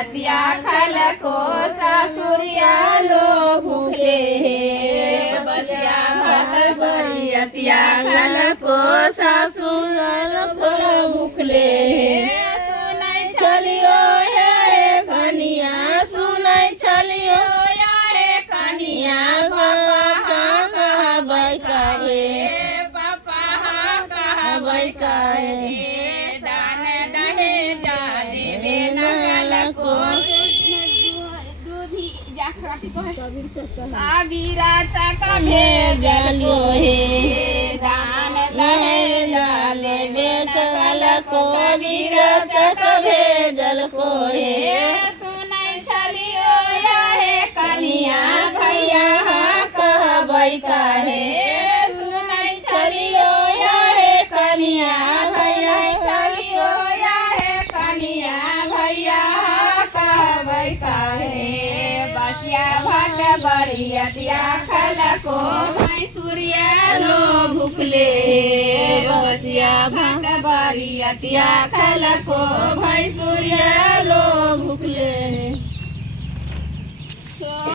बरियतिया खल को ससुरिया लो भूखले बसिया भात बरियतिया खल को ससुर लो भूखले सुनै छलियो यारे कनिया सुनै छलियो यारे कनिया दान दहेज देवे नकल को दूधी आबिरा चका भेजलो हे दान दहेज देवे नकल को आबिरा चका भेजल को हे सुनै छलियो यारे कनिया भैया कहबै काहे सुनै छलियो यारे कनिया भैया छलियो यारे कनिया भैया कहबै काहे बसिया भात बरियतिया खल को भैंसुरिया लो भूखले बसिया भात बरियतिया खल को भैंसुरिया लो भूखले।